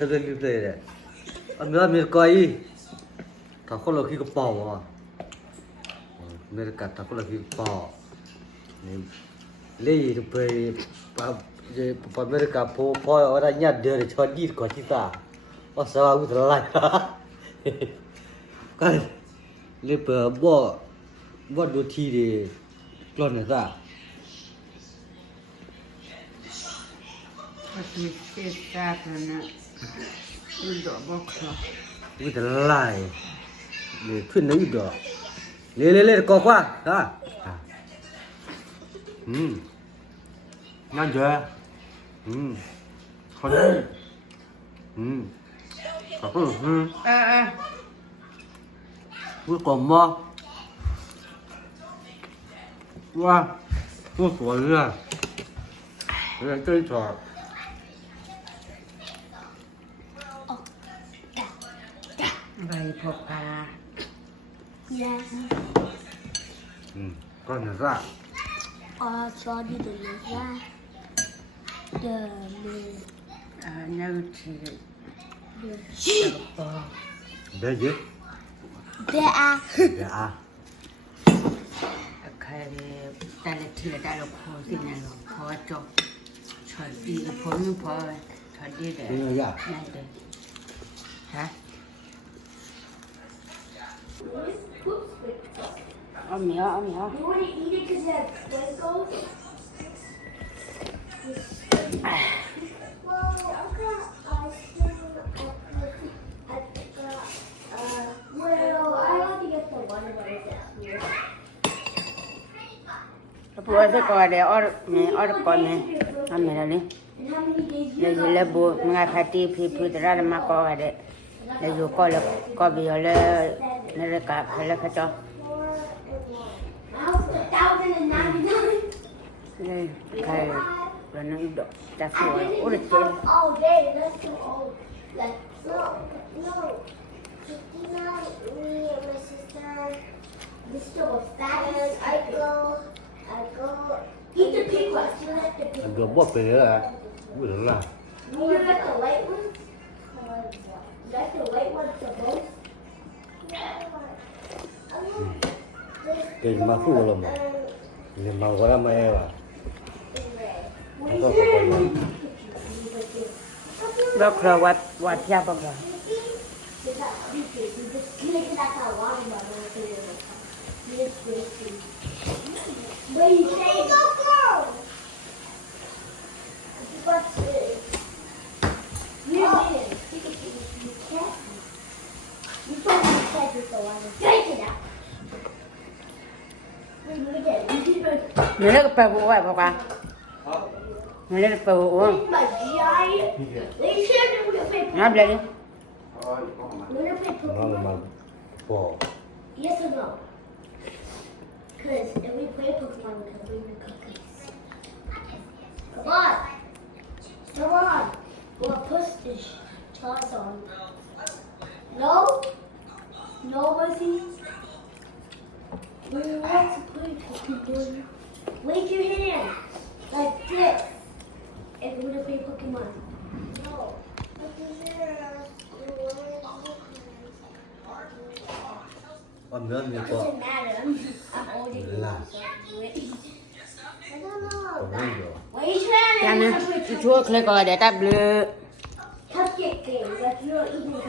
Đây là đây này. Anh nhớ mình coi. Thằng con là khi có bò à. Mình cả thằng con là khi bò. Lấy được về bà mình cả po ở đây nhặt được cho đi có chi ta. Ở sao cũng thật lại. Cái lấy bò đồ thi thì con này ra. Thì chết ra rồi nè, đi đổ bốc rồi. Cũng thật lại. Để thuyết lấy được. Lên có qua đó. Ngon chưa? Con đi. Có Ui còn mơ. Wow. Ui sủi ra. Đây là cây trò. Vậy phục à. Dạ. Con này ra. Cho đi từ nhà ra. Giờ mình Nâu thì bò. Đây chứ? Dạ. Dạ. Cái ta là thì ta là khó thì này là khó cho. Cho đi là khó như khó. Cho đi để. Đây là Này đây. Hả? Ôm nhỏ. You want to eat it because it has sprinkles? Well, I've got well, I have to get the one that is at school. Bố sẽ coi để ở con này. Ăn mẹ này. And how many days you Để dù là bố ngay phải đi phi ra là mà coi để. Để dù coi là coi bây giờ là cả phải là phải cho. How's 1,099? Đây cái là nó độ ta I phù didn't ở đây eat up all day. That's too old. Like, no. 59, me and my sister, we still go fat. And I go, eat the pig one. You like the pig Anh vừa bóp về nữa là. Ui thật là. You like the white one? You like the white one the most? Cái mà phụ là mà. Nhưng mà có làm em à. Nó có con này. đó là quạt theo bao giờ người nó phải vụ vậy bà người nó phải vụ ngáp lên đi Nó mà bò. Yes or no? Because if we play Pokemon, we can bring the cookies. Come on. We'll push this toss on. No? No, Muzzy? We want to play Pokemon. Wave your hand. Like this. If we want to play Pokemon. No. Con nữa như có. Doesn't matter. I'm holding it. Là. I don't know. Còn không được. Wave your hand. cha and nè I'm gonna put chúa khai coi để ta blue cupcake game. Like you're eating